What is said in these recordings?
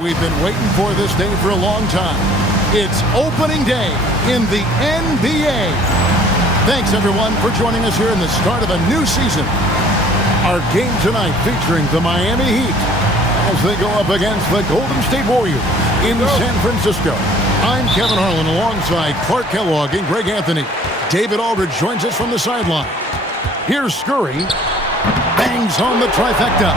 We've been waiting for this day for a long time. It's opening day in the NBA. Thanks, everyone, for joining us here in the start of a new season. Our game tonight featuring the Miami Heat as they go up against the Golden State Warriors in San Francisco. I'm Kevin Harlan alongside Clark Kellogg and Greg Anthony. David Aldridge joins us from the sideline. Here's Scurry. Bangs home the trifecta.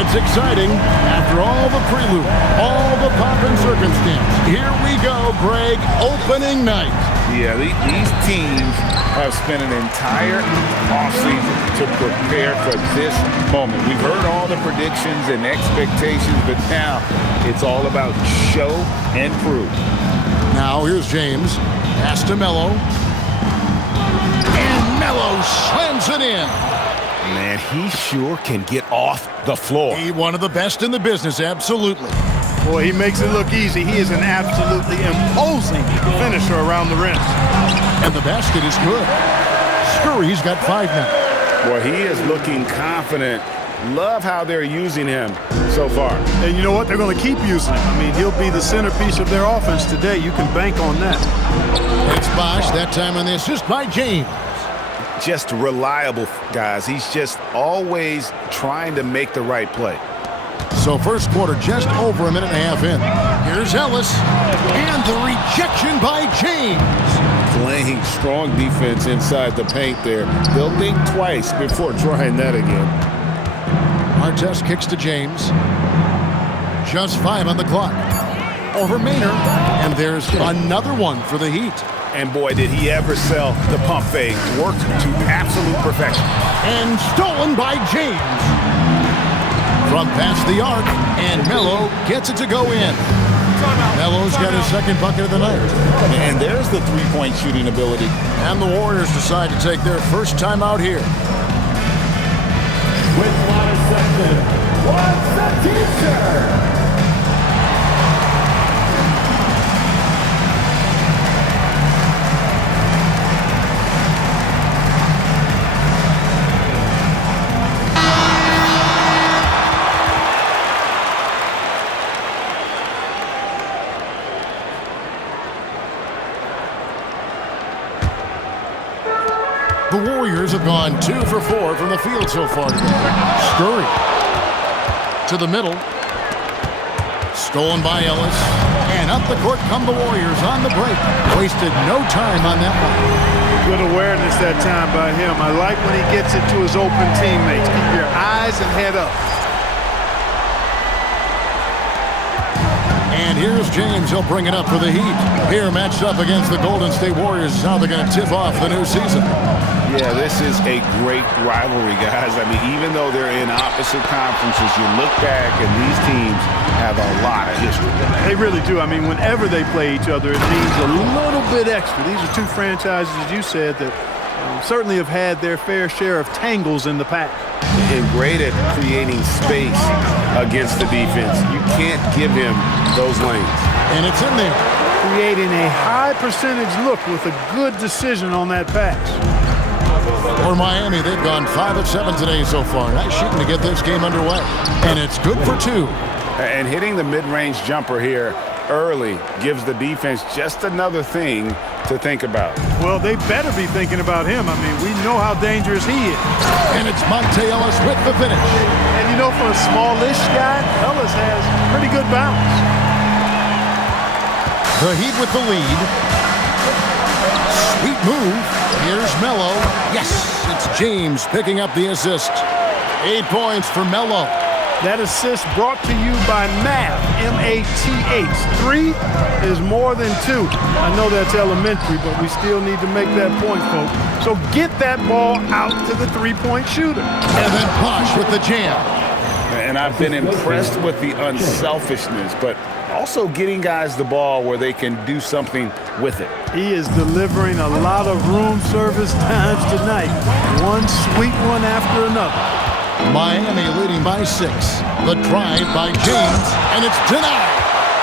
It's exciting after all the prelude, all the pomp and circumstance. Here we go, Greg, opening night. Yeah, these teams have spent an entire offseason to prepare for this moment. We've heard all the predictions and expectations, but now it's all about show and prove. Now here's James. Pass to Melo. And Melo slams it in. Man, he sure can get off the floor. He's one of the best in the business, absolutely. Boy, he makes it look easy. He is an absolutely imposing finisher around the rim. And the basket is good. Scurry's got 5 now. Boy, he is looking confident. Love how they're using him so far. And you know what? They're going to keep using him. I mean, he'll be the centerpiece of their offense today. You can bank on that. It's Bosh, that time on the assist by James. Just reliable, guys. He's just always trying to make the right play. So first quarter just over a minute and a half in. Here's Ellis. And the rejection by James. Playing strong defense inside the paint there. They'll think twice before trying that again. Artest kicks to James. Just 5 on the clock. Over Maynard. And there's another one for the Heat. And boy, did he ever sell the pump fake. Worked to absolute perfection. And stolen by James. From past the arc, and Melo gets it to go in. Melo's got his second bucket of the night. And there's the three-point shooting ability. And the Warriors decide to take their first time out here. With line section, what's the t-shirt? The Warriors have gone 2 for 4 from the field so far today. Scurry to the middle. Stolen by Ellis. And up the court come the Warriors on the break. Wasted no time on that one. Good awareness that time by him. I like when he gets it to his open teammates. Keep your eyes and head up. And here's James. He'll bring it up for the Heat. Here matched up against the Golden State Warriors is how they're going to tip off the new season. Yeah, this is a great rivalry, guys. I mean, even though they're in opposite conferences, you look back and these teams have a lot of history. They really do. I mean, whenever they play each other, it means a little bit extra. These are two franchises, as you said, that certainly have had their fair share of tangles in the past. And great at creating space against the defense. You can't give him those lanes. And it's in there. Creating a high percentage look with a good decision on that pass. For Miami, they've gone 5 of 7 today so far. Nice shooting to get this game underway. And it's good for 2. And hitting the mid-range jumper here early gives the defense just another thing to think about. Well, they better be thinking about him. I mean, we know how dangerous he is. And it's Monte Ellis with the finish. And you know, for a smallish guy, Ellis has pretty good balance. The Heat with the lead. Sweet move. Here's Melo. Yes, it's James picking up the assist. 8 points for Melo. That assist brought to you by Math, M-A-T-H. 3 is more than 2. I know that's elementary, but we still need to make that point, folks. So get that ball out to the three-point shooter. And then Bosh with the jam. And I've been impressed with the unselfishness, but also getting guys the ball where they can do something with it. He is delivering a lot of room service times tonight. One sweet one after another. Miami leading by 6. The drive by James, and it's denied.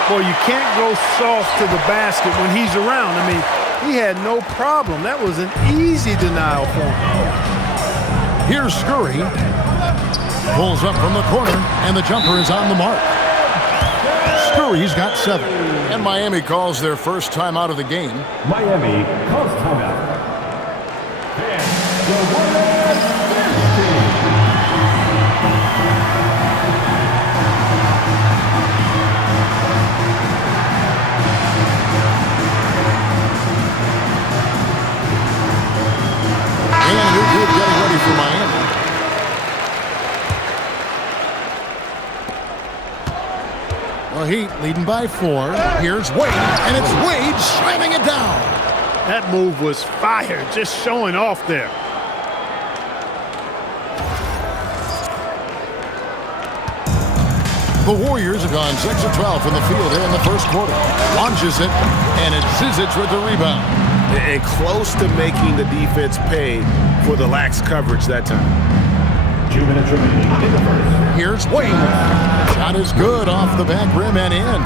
Boy, you can't go soft to the basket when he's around. I mean, he had no problem. That was an easy denial for him. Here's Scurry. Pulls up from the corner, and the jumper is on the mark. Curry's got 7. And Miami calls their first time out of the game. Miami calls timeout. And the Warriors bench team. And a new group getting ready for Miami. Well, Heat leading by 4. Here's Wade, and it's Wade slamming it down. That move was fire, just showing off there. The Warriors have gone 6 of 12 from the field here in the first quarter. Launches it, and it's Zizic with the rebound. And close to making the defense pay for the lax coverage that time. 2 minutes remaining in the first. Here's Wade. Shot is good off the back rim and in.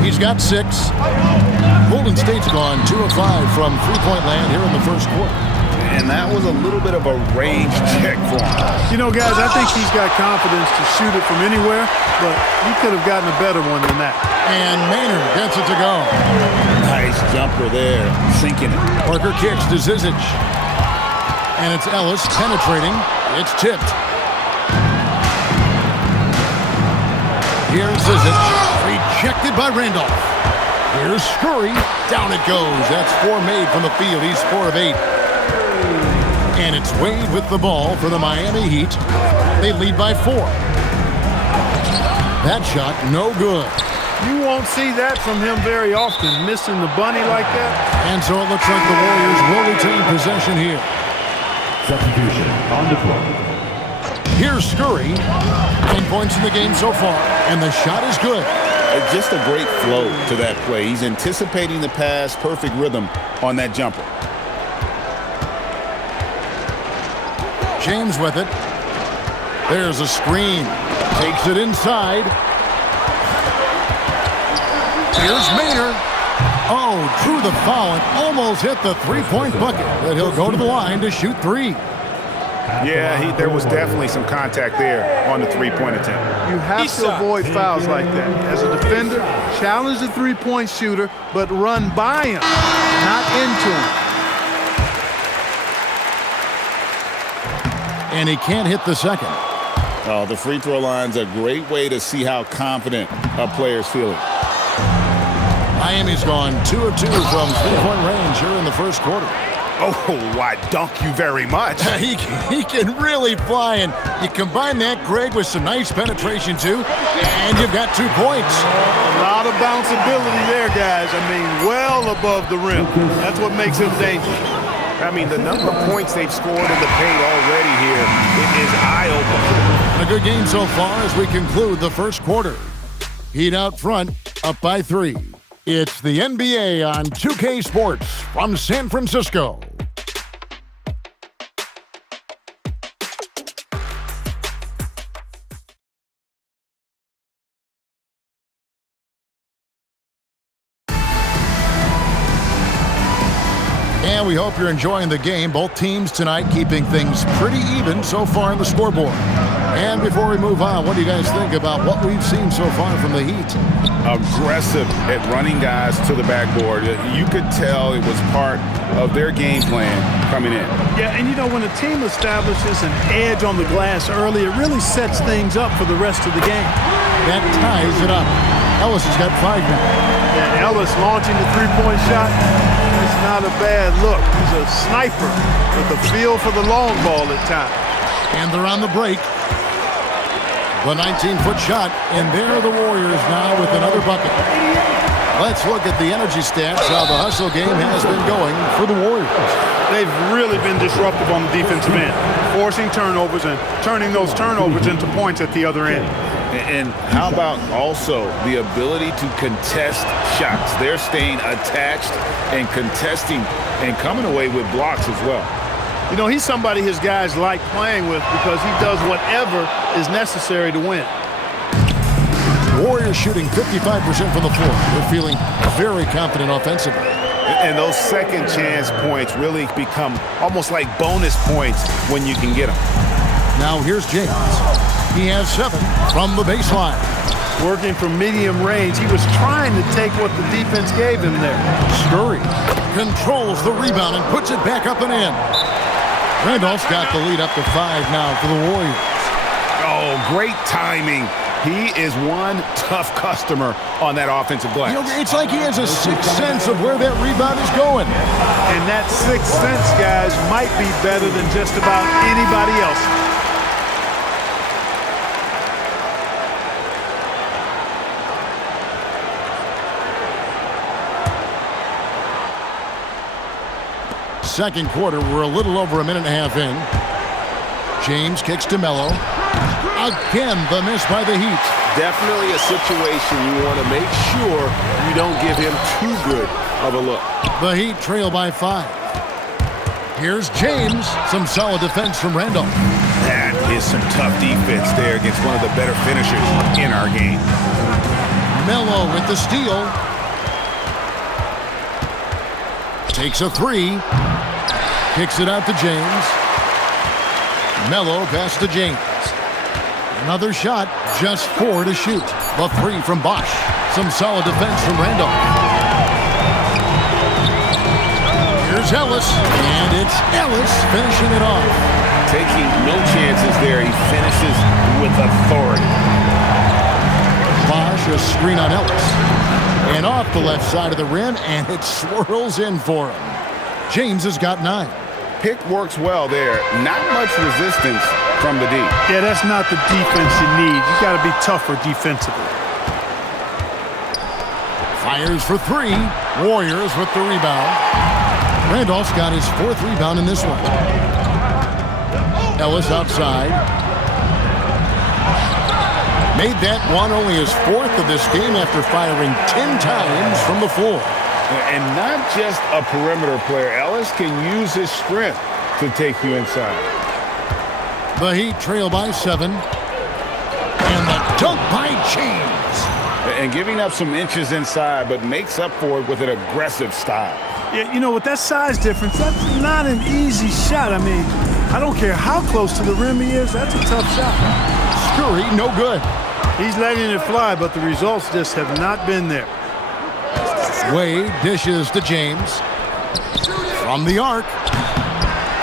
He's got 6. Golden State's gone 2 of 5 from three-point land here in the first quarter. And that was a little bit of a range check for him. You know, guys, I think he's got confidence to shoot it from anywhere, but he could have gotten a better one than that. And Maynard gets it to go. Nice jumper there, sinking it. Parker kicks to Zizic. And it's Ellis penetrating. It's tipped. Here's Zizic. Rejected by Randolph. Here's Scurry. Down it goes. That's 4 made from the field. He's 4 of 8. And it's Wade with the ball for the Miami Heat. They lead by 4. That shot, no good. You won't see that from him very often, missing the bunny like that. And so it looks like the Warriors will retain possession here. Substitution on the floor. Here's Scurry. 10 points in the game so far, and the shot is good. It's just a great flow to that play. He's anticipating the pass, perfect rhythm on that jumper. James with it. There's a screen. Takes it inside. Here's Maynard. Oh, drew the foul and almost hit the three-point bucket. But he'll go to the line to shoot 3. Yeah, there was definitely some contact there on the three-point attempt. You have to avoid fouls like that. As a defender, challenge the three-point shooter, but run by him, not into him. And he can't hit the second. Oh, the free throw line's a great way to see how confident a player's feeling. Miami's gone 2 of 2 from three-point range here in the first quarter. Oh, why, dunk you very much. He can really fly, and you combine that, Greg, with some nice penetration, too, and you've got 2 points. A lot of bounceability there, guys. I mean, well above the rim. That's what makes him dangerous. I mean, the number of points they've scored in the paint already here, it is eye-opening. A good game so far as we conclude the first quarter. Heat out front, up by 3. It's the NBA on 2K Sports from San Francisco. And we hope you're enjoying the game. Both teams tonight keeping things pretty even so far in the scoreboard. And before we move on, what do you guys think about what we've seen so far from the Heat? Aggressive at running guys to the backboard. You could tell it was part of their game plan coming in. Yeah, and you know, when a team establishes an edge on the glass early, it really sets things up for the rest of the game. That ties it up. Ellis has got 5 now. And Ellis launching the three-point shot, it's not a bad look. He's a sniper with a feel for the long ball at times. And they're on the break. The 19-foot shot, and there are the Warriors now with another bucket. Let's look at the energy stats, how the hustle game has been going for the Warriors. They've really been disruptive on the defensive end, forcing turnovers and turning those turnovers into points at the other end. And how about also the ability to contest shots? They're staying attached and contesting and coming away with blocks as well. You know, he's somebody his guys like playing with because he does whatever is necessary to win. Warriors shooting 55% from the floor. They're feeling very confident offensively. And those second chance points really become almost like bonus points when you can get them. Now here's James. He has 7 from the baseline. Working from medium range, he was trying to take what the defense gave him there. Scurry controls the rebound and puts it back up and in. Randolph's got the lead up to 5 now for the Warriors. Oh, great timing. He is one tough customer on that offensive glass. You know, it's like he has a sixth sense of where that rebound is going. And that sixth sense, guys, might be better than just about anybody else. Second quarter, we're a little over a minute and a half in. James kicks to Melo. Again, the miss by the Heat. Definitely a situation you want to make sure you don't give him too good of a look. The Heat trail by 5. Here's James. Some solid defense from Randolph. That is some tough defense there against one of the better finishers in our game. Melo with the steal. Takes a 3. Kicks it out to James. Melo pass to James. Another shot, just 4 to shoot. The 3 from Bosch. Some solid defense from Randolph. Here's Ellis, and it's Ellis finishing it off. Taking no chances there. He finishes with authority. Bosch, a screen on Ellis. And off the left side of the rim, and it swirls in for him. James has got 9. Pick works well there. Not much resistance from the D. Yeah, that's not the defense you need. You got to be tougher defensively. Fires for 3. Warriors with the rebound. Randolph's got his 4th rebound in this one. Ellis outside. Made that one only his 4th of this game after firing 10 times from the floor. And not just a perimeter player. Ellis can use his strength to take you inside. The Heat trail by 7. And the dunk by James. And giving up some inches inside, but makes up for it with an aggressive style. Yeah, you know, with that size difference, that's not an easy shot. I mean, I don't care how close to the rim he is, that's a tough shot. Scurry, no good. He's letting it fly, but the results just have not been there. Wade dishes to James. From the arc.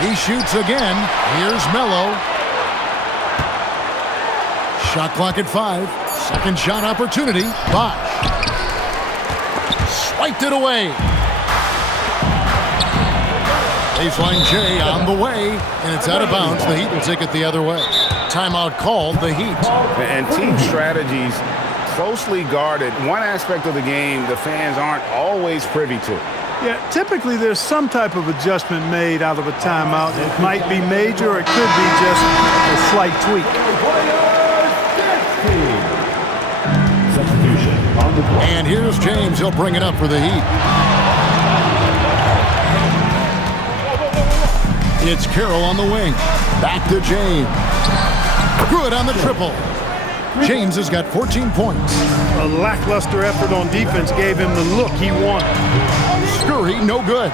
He shoots again. Here's Melo. Shot clock at 5. Second shot opportunity. Bosch. Swiped it away. Baseline J on the way, and it's out of bounds. The Heat will take it the other way. Timeout called, the Heat. And team strategies closely guarded. One aspect of the game the fans aren't always privy to. Yeah, typically there's some type of adjustment made out of a timeout. It might be major, or it could be just a slight tweak. And here's James. He'll bring it up for the Heat. It's Carroll on the wing. Back to James. Good on the triple. James has got 14 points. A lackluster effort on defense gave him the look he wanted. Scurry, no good.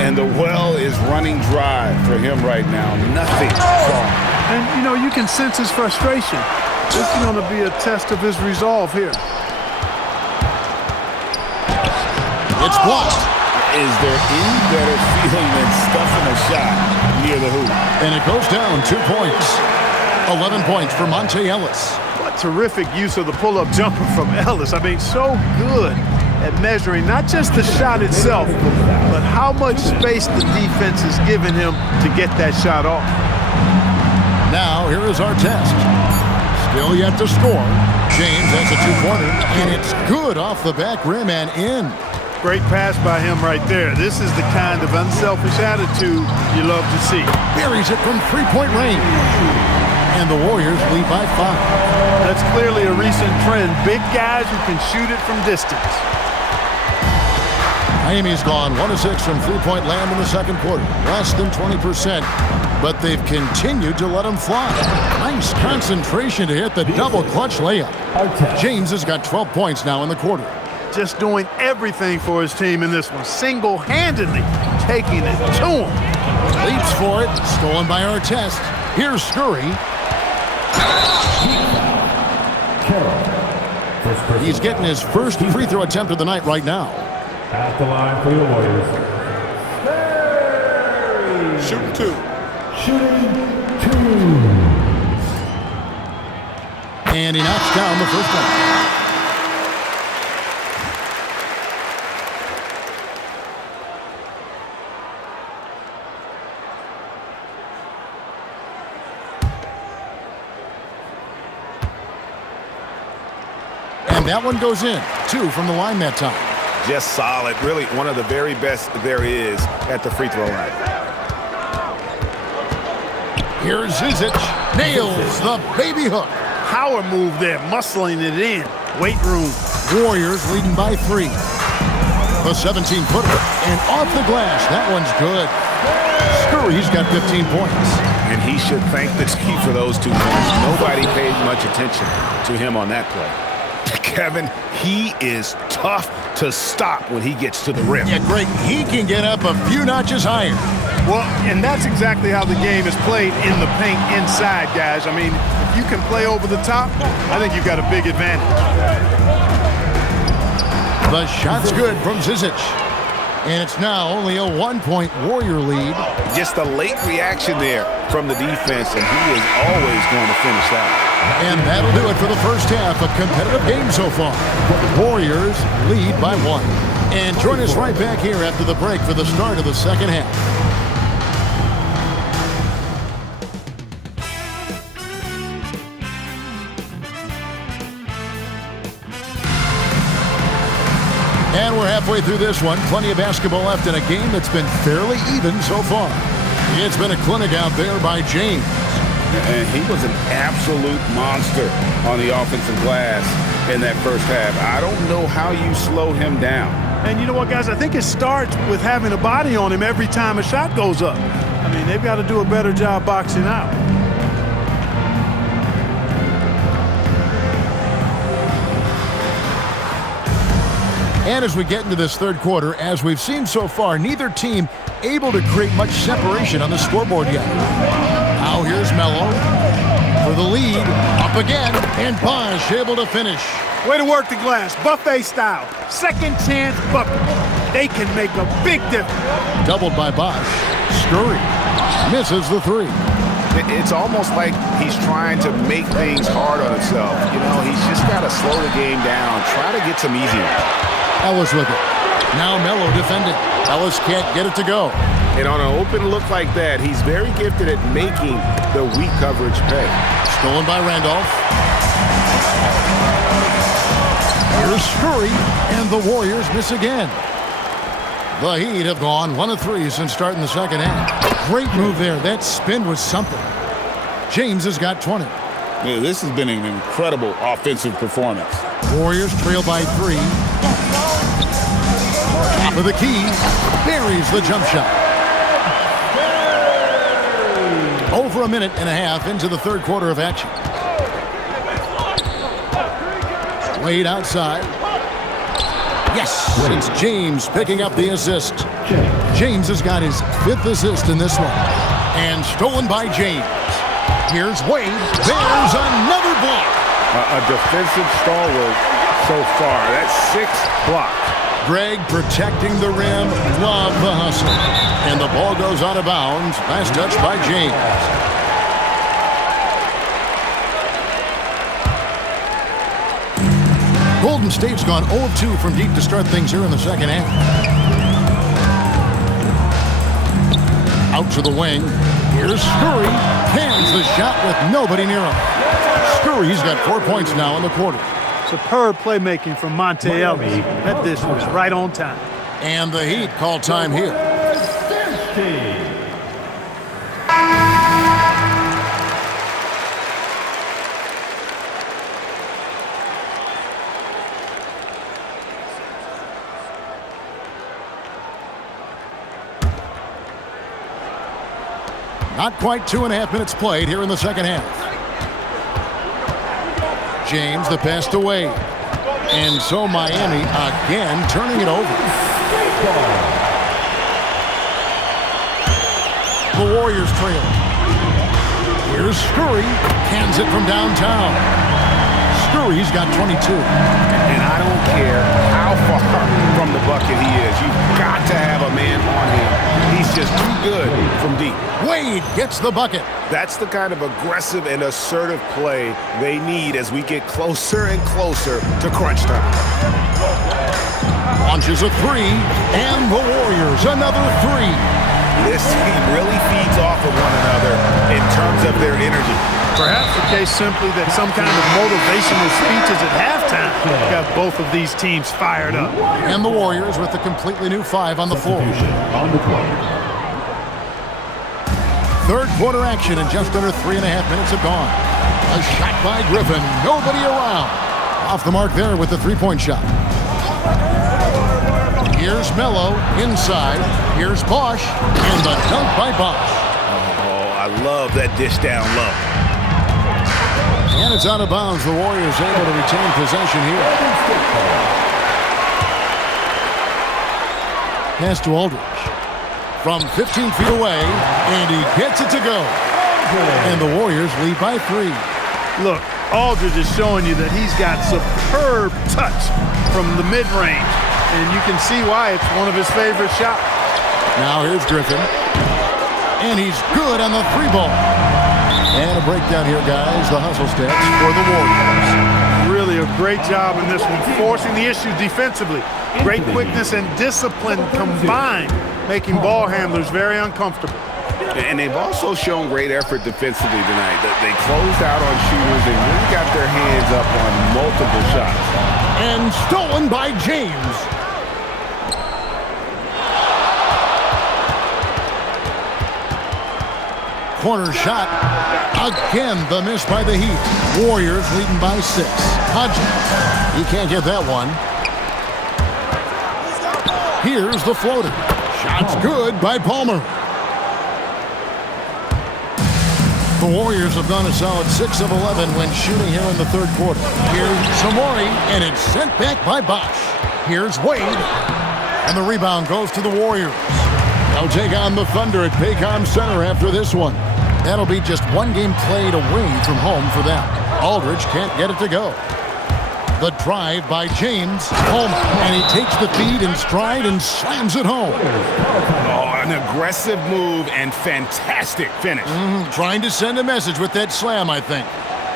And the well is running dry for him right now. Nothing strong. And, you know, you can sense his frustration. This is going to be a test of his resolve here. It's blocked. Is there any better feeling than stuffing a shot near the hoop? And it goes down 2 points. 11 points for Monte Ellis. What terrific use of the pull-up jumper from Ellis. I mean, so good at measuring not just the shot itself, but how much space the defense has given him to get that shot off. Now, here is our test. Still yet to score. James has a 2-pointer, and it's good off the back rim and in. Great pass by him right there. This is the kind of unselfish attitude you love to see. Buries it from 3-point range. And the Warriors lead by 5. That's clearly a recent trend. Big guys who can shoot it from distance. Miami's gone 1 of 6 from 3-point land in the second quarter. Less than 20%. But they've continued to let them fly. Nice concentration to hit the double clutch layup. James has got 12 points now in the quarter. Just doing everything for his team in this one. Single-handedly taking it to him. Leaps for it. Stolen by Artest. Here's Scurry. He's getting his first free throw attempt of the night right now. At the line for the Warriors. Shooting two. Shooting two. And he knocks down the first one. And that one goes in. 2 from the line that time. Just solid. Really one of the very best there is at the free throw line. Here's Zizic. Nails the baby hook. Power move there, muscling it in. Weight room. Warriors leading by 3. The 17-footer. And off the glass. That one's good. Scurry's got 15 points. And he should thank the team for those 2 points. Nobody paid much attention to him on that play. Kevin, he is tough to stop when he gets to the rim. Yeah, Greg, he can get up a few notches higher. Well, and that's exactly how the game is played in the paint inside, guys. I mean, if you can play over the top, I think you've got a big advantage. The shot's good from Zizic. And it's now only a 1-point Warrior lead. Just a late reaction there from the defense, and he is always going to finish that. And that'll do it for the first half. A competitive game so far. Warriors lead by 1. And join us right back here after the break for the start of the second half. And we're halfway through this one. Plenty of basketball left in a game that's been fairly even so far. It's been a clinic out there by James. And he was an absolute monster on the offensive glass in that first half. I don't know how you slow him down. And you know what, guys? I think it starts with having a body on him every time a shot goes up. I mean, they've got to do a better job boxing out. And as we get into this third quarter, as we've seen so far, neither team able to create much separation on the scoreboard yet. Now here's Melo for the lead. Up again, and Bosh able to finish. Way to work the glass, buffet style. Second chance bucket. They can make a big difference. Doubled by Bosh. Scurry misses the 3. It's almost like he's trying to make things hard on himself. You know, he's just got to slow the game down, try to get some easy ones. Ellis with it. Now Melo defending. Ellis can't get it to go. And on an open look like that, he's very gifted at making the weak coverage pay. Stolen by Randolph. Here's Scurry, and the Warriors miss again. The Heat have gone 1 of 3 since starting the second half. Great move there. That spin was something. James has got 20. Yeah, this has been an incredible offensive performance. Warriors trail by 3. Top of the key. Buries the jump shot. Over a minute and a half into the third quarter of action. Wade outside. Yes, it's James picking up the assist. James has got his 5th assist in this one. And stolen by James. Here's Wade. There's another block. A defensive stalwart so far. That's 6 blocks. Greg protecting the rim. Love the hustle. And the ball goes out of bounds. Last touch by James. Golden State's gone 0 of 2 from deep to start things here in the second half. Out to the wing. Here's Scurry. Cans the shot with nobody near him. Scurry's got 4 points now in the quarter. Superb playmaking from Monte Ellis. That dish was right on time. And the Heat call time here. Not quite 2.5 minutes played here in the second half. James, the pass to Wade. And so Miami again turning it over. The Warriors trail. Here's Scurry. Cans it from downtown. Scurry's got 22. And I don't care how far from the bucket he is. You've got to have a man on him. He's just too good from deep. Wade gets the bucket. That's the kind of aggressive and assertive play they need as we get closer and closer to crunch time. Launches a three, and the Warriors another three. This team really feeds off of one another in terms of their energy. Perhaps the case simply that some kind of motivational speeches at halftime got both of these teams fired up. And the Warriors with a completely new 5 on the floor. On the court. Third quarter action, and just under 3.5 minutes have gone. A shot by Griffin. Nobody around. Off the mark there with the three-point shot. Here's Melo inside. Here's Bosch. And the dunk by Bosch. Oh, I love that dish down low. And it's out of bounds. The Warriors able to retain possession here. Pass to Aldridge. From 15 feet away, and he gets it to go. And the Warriors lead by 3. Look, Aldridge is showing you that he's got superb touch from the mid-range. And you can see why it's one of his favorite shots. Now here's Griffin. And he's good on the 3-ball. And a breakdown here, guys. The hustle stats for the Warriors. Really a great job in this one, forcing the issue defensively. Great quickness and discipline combined, making ball handlers very uncomfortable. And they've also shown great effort defensively tonight. They closed out on shooters and really got their hands up on multiple shots. And stolen by James. Corner shot. Again, the miss by the Heat. Warriors leading by 6. Hodgins. He can't get that one. Here's the floater. Shot's good by Palmer. The Warriors have gone a solid 6 of 11 when shooting here in the third quarter. Here's Samori, and it's sent back by Bosch. Here's Wade, and the rebound goes to the Warriors. They'll take on the Thunder at Paycom Center after this one. That'll be just one game played away from home for them. Aldridge can't get it to go. The drive by James, home, and he takes the feed in stride and slams it home. Oh, an aggressive move and fantastic finish. Trying to send a message with that slam, I think.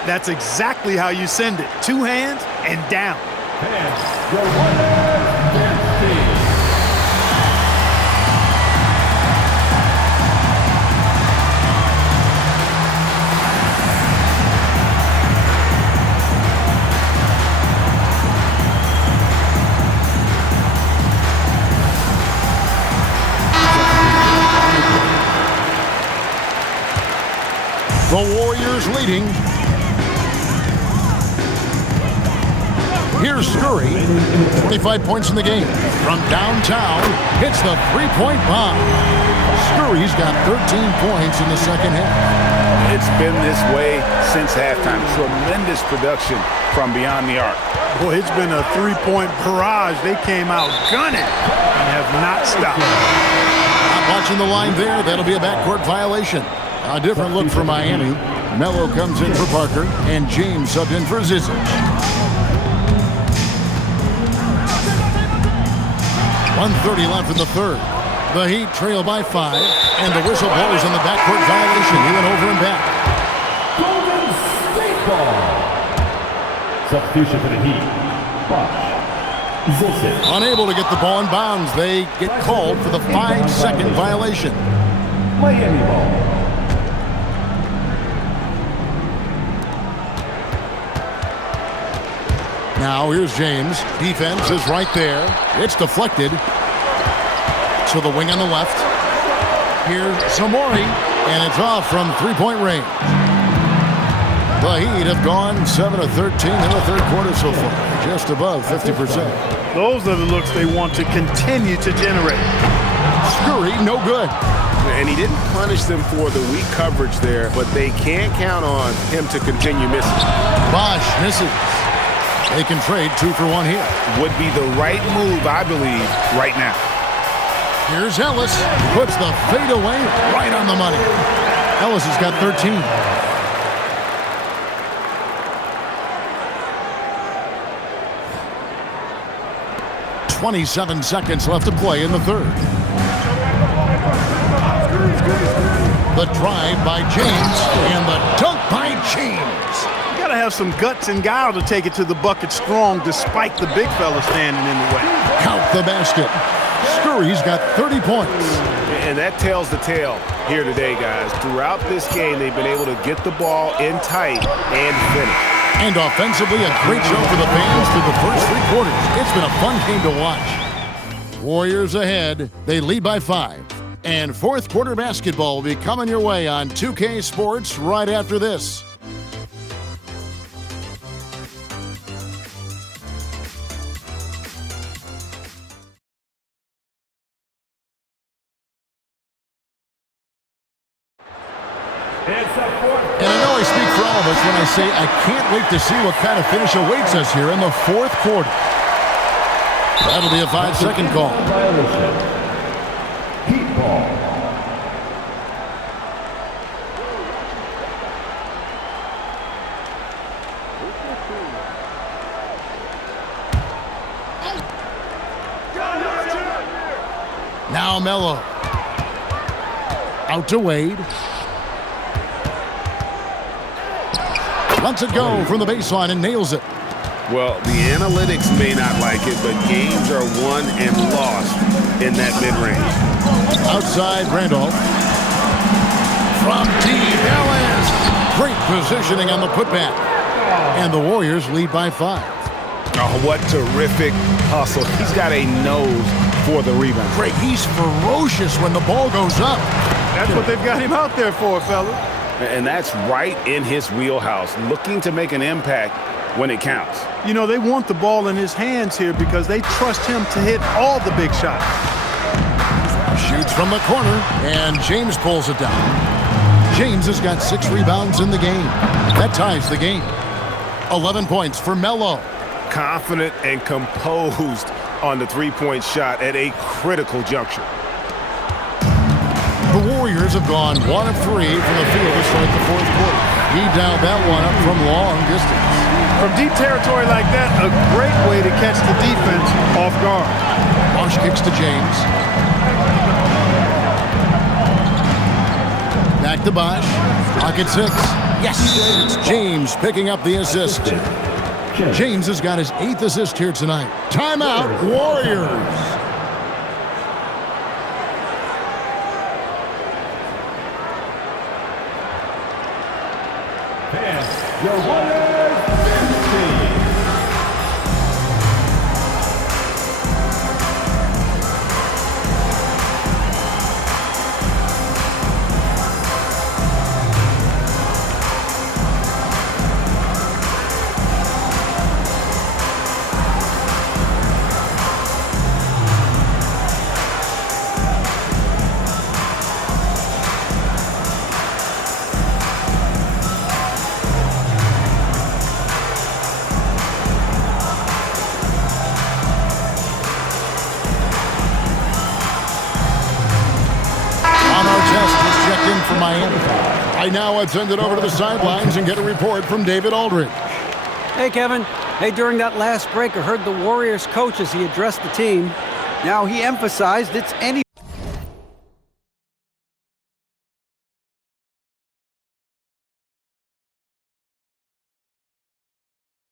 That's exactly how you send it. 2 hands and down. The Warriors dance team. The Warriors leading. Here's Scurry, 25 points in the game. From downtown, hits the three-point bomb. Scurry's got 13 points in the second half. It's been this way since halftime. Tremendous production from beyond the arc. Boy, it's been a 3-point barrage. They came out gunning and have not stopped. Not watching the line there. That'll be a backcourt violation. A different look for Miami. Melo comes in for Parker, and James subbed in for Zizic. 1:30 left in the third. The Heat trail by 5, and the whistle blows on the backcourt violation. He went over and back. Golden State ball. Substitution for the Heat. Bosch. Zizic. Unable to get the ball in bounds, they get called for the 5-second violation. Miami ball. Now here's James. Defense is right there. It's deflected to the wing on the left. Here's Samori, and it's off from 3-point range. The Heat have gone 7 of 13 in the third quarter so far, just above 50%. Those are the looks they want to continue to generate. Scurry, no good. And he didn't punish them for the weak coverage there, but they can't count on him to continue missing. Bosch misses. They can trade 2 for 1 here. Would be the right move, I believe, right now. Here's Ellis. Puts the fadeaway right on the money. Ellis has got 13. 27 seconds left to play in the third. The drive by James and the dunk by James. You got to have some guts and guile to take it to the bucket strong despite the big fella standing in the way. Count the basket. Scurry's got 30 points. And that tells the tale here today, guys. Throughout this game, they've been able to get the ball in tight and finish. And offensively, a great show for the fans through the first three quarters. It's been a fun game to watch. Warriors ahead. They lead by 5. And fourth quarter basketball will be coming your way on 2K Sports right after this. And I know I speak for all of us when I say I can't wait to see what kind of finish awaits us here in the fourth quarter. That'll be a 5-second call. Heat ball. Now Melo. Out to Wade. Lets it go from the baseline and nails it. Well, the analytics may not like it, but games are won and lost in that mid-range. Outside Randolph. From deep, Ellis. Great positioning on the putback. And the Warriors lead by 5. Oh, what terrific hustle. He's got a nose for the rebound. Great. He's ferocious when the ball goes up. That's what they've got him out there for, fella. And that's right in his wheelhouse, looking to make an impact when it counts. You know, they want the ball in his hands here because they trust him to hit all the big shots. Shoots from the corner, and James pulls it down. James has got 6 rebounds in the game. That ties the game. 11 points for Melo. Confident and composed on the three-point shot at a critical juncture. The Warriors have gone 1 of 3 from the field to start the fourth quarter. He dialed that one up from long distance. From deep territory like that, a great way to catch the defense off guard. Bosh kicks to James. Back to Bosh. Pocket 6. Yes! It's James picking up the assist. James has got his 8th assist here tonight. Timeout, Warriors! Your Warriors 15. For Miami. I now send it over to the sidelines and get a report from David Aldridge. Hey, Kevin. Hey, during that last break, I heard the Warriors coach as he addressed the team. Now, he emphasized it's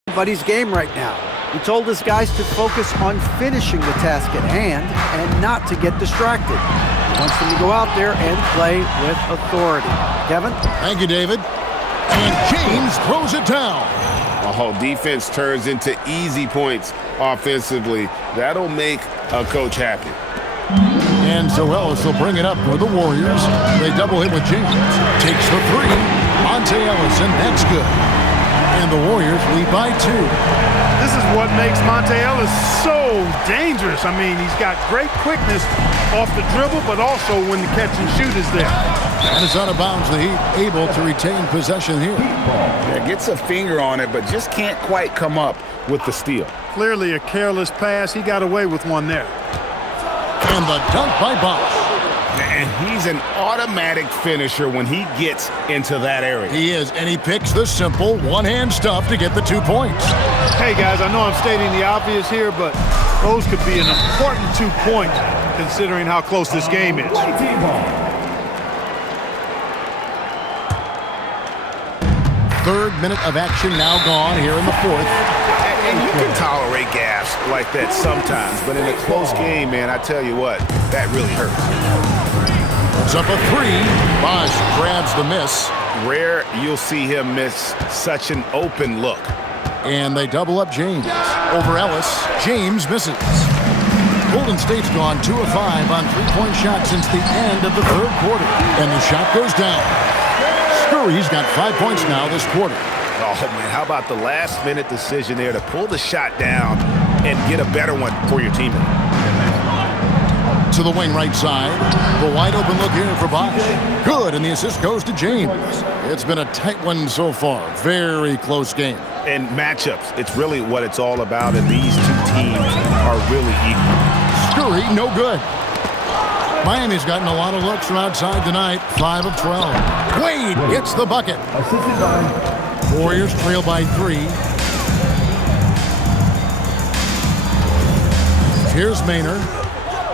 anybody's game right now. He told his guys to focus on finishing the task at hand and not to get distracted. He wants them to go out there and play with authority. Kevin? Thank you, David. And James throws it down. Oh, defense turns into easy points offensively. That'll make a coach happy. And Ellis will bring it up for the Warriors. They double him with James. Takes the 3. Monte Ellis, and that's good. And the Warriors lead by 2. This is what makes Monte Ellis so dangerous. I mean, he's got great quickness off the dribble, but also when the catch and shoot is there. And it's out of bounds. The Heat able to retain possession here. Yeah, gets a finger on it, but just can't quite come up with the steal. Clearly a careless pass. He got away with one there. And the dunk by Bosh. And he's an automatic finisher when he gets into that area. He is, and he picks the simple one-hand stuff to get the 2 points. Hey, guys, I know I'm stating the obvious here, but Those could be an important 2 points considering how close this game is. Third minute of action now gone here in the fourth. And you can tolerate gaffes like that sometimes, but in a close game, man, I tell you what, that really hurts. It's up a three. Bosch grabs the miss. Rare you'll see him miss such an open look. And they double up James. Over Ellis, James misses. Golden State's gone 2 of 5 on three-point shots since the end of the third quarter. And the shot goes down. Scurry's got 5 points now this quarter. Oh, man, how about the last-minute decision there to pull the shot down and get a better one for your teammate? To the wing right side. The wide open look here for Bosch. Good, and the assist goes to James. It's been a tight one so far. Very close game. And matchups, it's really what it's all about, and these two teams are really equal. Scurry, no good. Miami's gotten a lot of looks from outside tonight. 5 of 12. Wade hits the bucket. Warriors trail by 3. Here's Maynard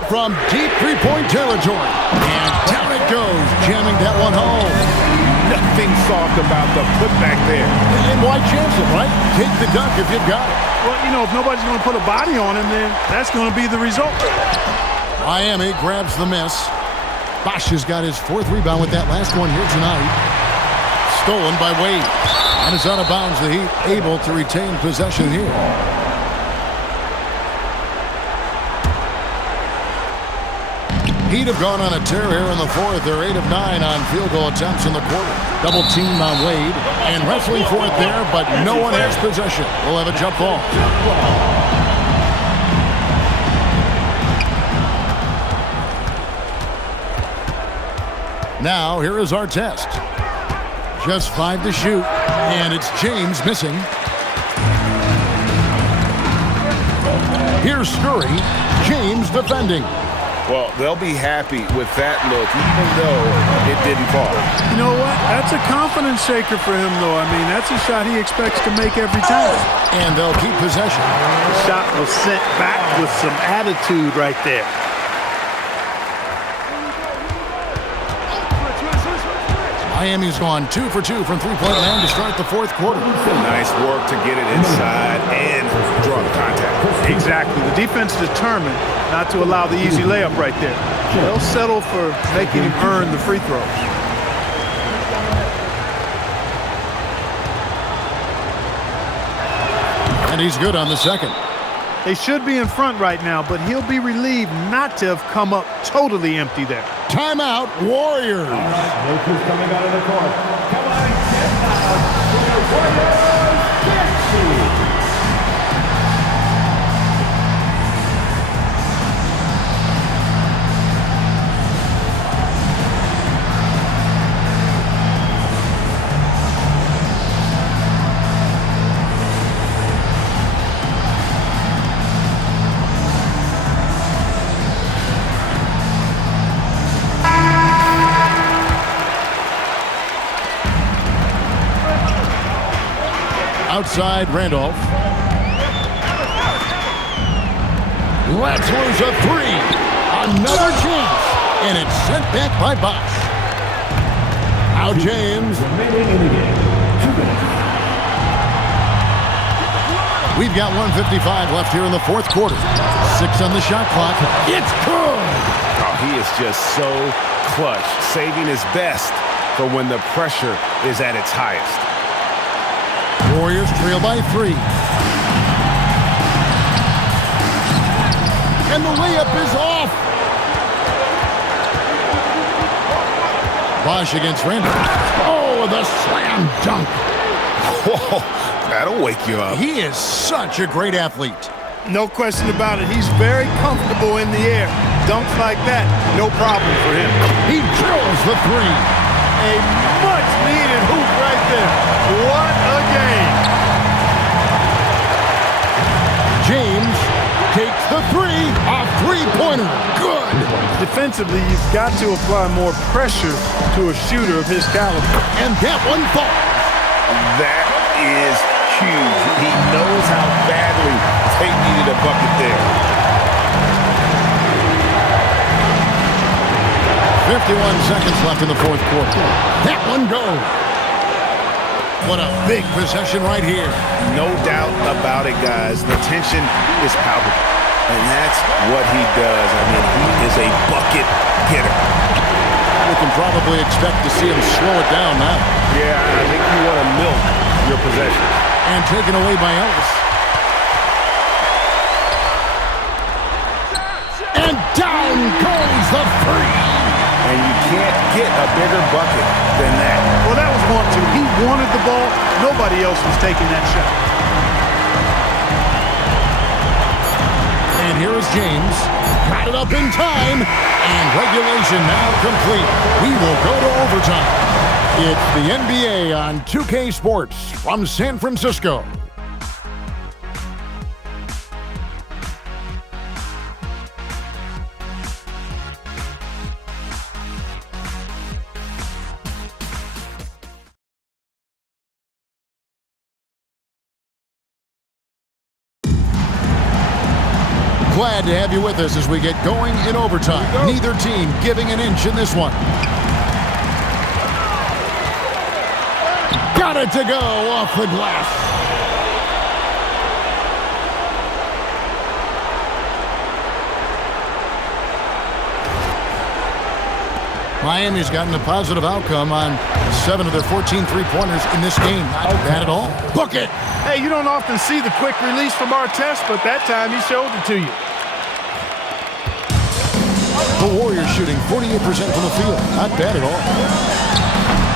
from deep three-point territory. And down it goes, jamming that one home. Nothing soft about the putback there. And why chance it, right? Take the dunk if you've got it. Well, you know, if nobody's going to put a body on him, then that's going to be the result. Miami grabs the miss. Bosch has got his 4th rebound with that last one here tonight. Stolen by Wade. And it's out of bounds. The Heat able to retain possession here. Heat have gone on a tear here in the fourth. They're 8 of 9 on field goal attempts in the quarter. Double team on Wade. And wrestling for it there, but no one has possession. We'll have a jump ball. Now, here is our test. Just 5 to shoot, and it's James missing. Here's Scurry. James defending. Well, they'll be happy with that look, even though it didn't fall. You know what? That's a confidence shaker for him, though. I mean, that's a shot he expects to make every time. And they'll keep possession. The shot was sent back with some attitude right there. Miami's gone 2 for 2 from three-point land to start the fourth quarter. Nice work to get it inside and draw the contact. Exactly. The defense determined not to allow the easy layup right there. They'll settle for making him earn the free throws. And he's good on the second. They should be in front right now, but he'll be relieved not to have come up totally empty there. Timeout, Warriors. Lakers coming out of the court. Come on, timeout for the Warriors. Outside Randolph. Let's lose a 3. Another chance. And it's sent back by Bosch. Now James. We've got 1:55 left here in the fourth quarter. 6 on the shot clock. It's good. Oh, he is just so clutch, saving his best for when the pressure is at its highest. Warriors trail by 3. And the layup is off. Bosch against Randolph. Oh, the slam dunk. Whoa, that'll wake you up. He is such a great athlete. No question about it. He's very comfortable in the air. Dunks like that, no problem for him. He drills the 3. A much-needed hoop right there. What a game. James takes the 3. A three-pointer. Good. Defensively, you've got to apply more pressure to a shooter of his caliber. And that one falls. That is huge. He knows how badly State needed a bucket there. 51 seconds left in the fourth quarter. That one goes. What a big possession right here. No doubt about it, guys. The tension is palpable. And that's what he does. I mean, he is a bucket getter. We can probably expect to see him slow it down now. Yeah, I think you want to milk your possession. And taken away by Ellis. And down goes the three. And you can't get a bigger bucket than that. Well, that was want to. He wanted the ball. Nobody else was taking that shot. And here is James. Got it up in time. And regulation now complete. We will go to overtime. It's the NBA on 2K Sports from San Francisco. Glad to have you with us as we get going in overtime. Neither team giving an inch in this one. Got it to go off the glass. Miami's gotten a positive outcome on 7 of their 14 three-pointers in this game. Not bad at all. Bucket! Hey, you don't often see the quick release from Artest, but that time he showed it to you. The Warriors shooting 48% from the field. Not bad at all.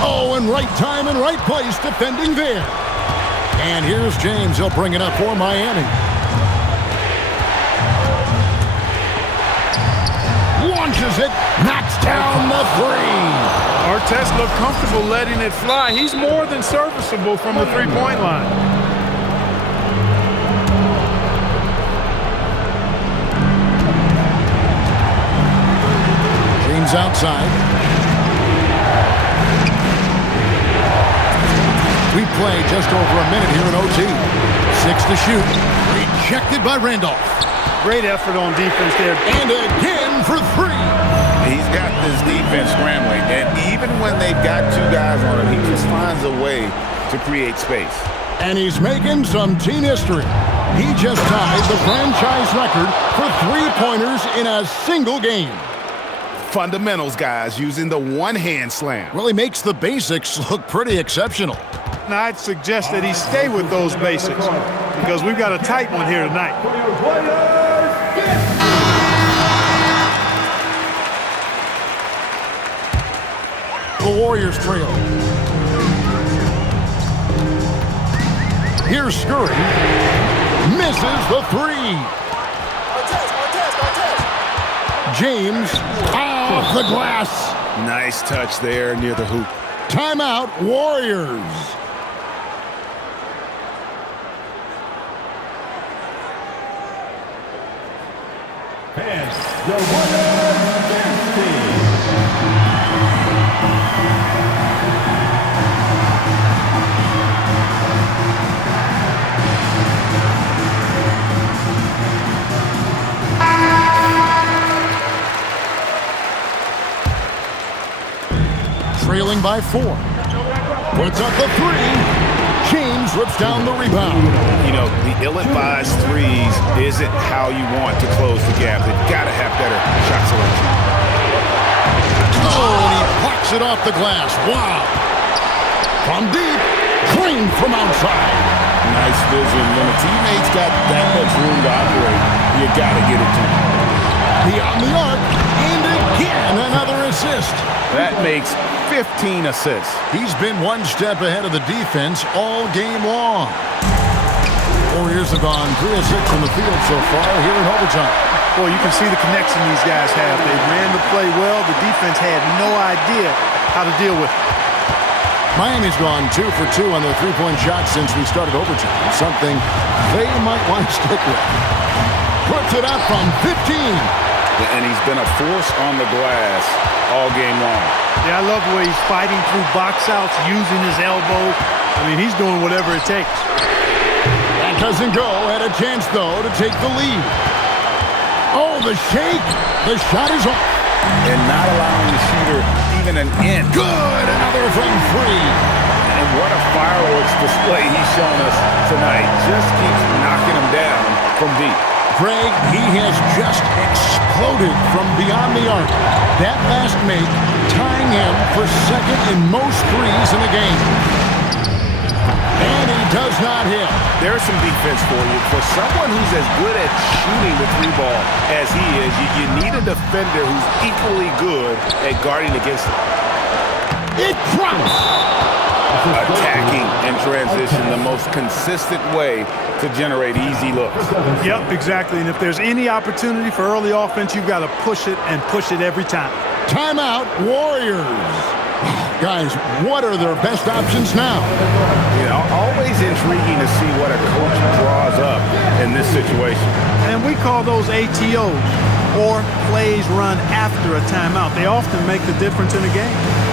Oh, and right time and right place defending there. And here's James. He'll bring it up for Miami. Launches it. Knocks down the three. Artest looked comfortable letting it fly. He's more than serviceable from the three-point line. James outside. We play just over a minute here in OT. 6 to shoot. Rejected by Randolph. Great effort on defense there. And again for three. He's got this defense scrambling, and even when they've got two guys on him, he just finds a way to create space. And he's making some team history. He just tied the franchise record for three-pointers in a single game. Fundamentals, guys, using the one-hand slam. Really makes the basics look pretty exceptional. And I'd suggest that he stay with those basics because we've got a tight one here tonight. The Warriors trail. Here's Scurry. Misses the three. James off the glass. Nice touch there near the hoop. Timeout, Warriors. And the Warriors 50. Trailing by 4. Puts up the three. James rips down the rebound. You know, the ill-advised threes isn't how you want to close the gap. They've got to have better shot selection. Oh, and he blocks it off the glass. Wow. From deep. Clean from outside. Nice vision. When a teammate's got that much room to operate, you got to get it to him. Beyond the arc. And again, another assist. That makes 15 assists. He's been one step ahead of the defense all game long. Warriors have gone 3 of 6 from the field so far here in overtime. Boy, you can see the connection these guys have. They ran the play well. The defense had no idea how to deal with it. Miami's gone 2 for 2 on their three-point shots since we started overtime. Something they might want to stick with. Puts it up from 15. And he's been a force on the glass all game long. Yeah, I love the way he's fighting through box outs, using his elbow. I mean, he's doing whatever it takes. And doesn't go. Had a chance, though, to take the lead. Oh, the shake. The shot is off. And not allowing the shooter even an inch. Good. Another from three. And what a fireworks display he's shown us tonight. Just keeps knocking him down from deep. Greg, he has just exploded from beyond the arc. That last make tying him for second in most threes in the game. And he does not hit. There's some defense for you. For someone who's as good at shooting the three ball as he is, you need a defender who's equally good at guarding against him. It drops. Attacking in transition, the most consistent way to generate easy looks. Yep, exactly. And if there's any opportunity for early offense, you've got to push it and push it every time. Timeout, Warriors. Guys, what are their best options now? You know, always intriguing to see what a coach draws up in this situation. And we call those ATOs, or plays run after a timeout. They often make the difference in a game.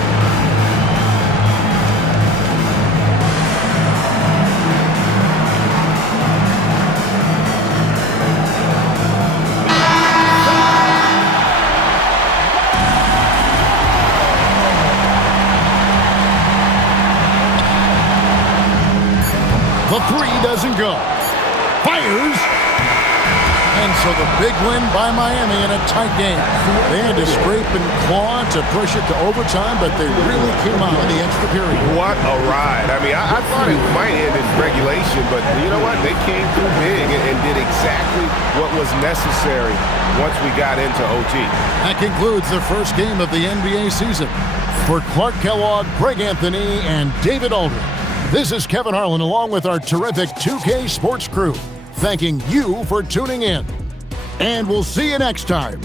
The three doesn't go. Fires. And so the big win by Miami in a tight game. They had to scrape and claw to push it to overtime, but they really came out in the extra period. What a ride. I mean, I thought it might end in regulation, but you know what? They came through big and did exactly what was necessary once we got into OT. That concludes the first game of the NBA season. For Clark Kellogg, Greg Anthony, and David Aldridge, this is Kevin Harlan along with our terrific 2K Sports crew, thanking you for tuning in. And we'll see you next time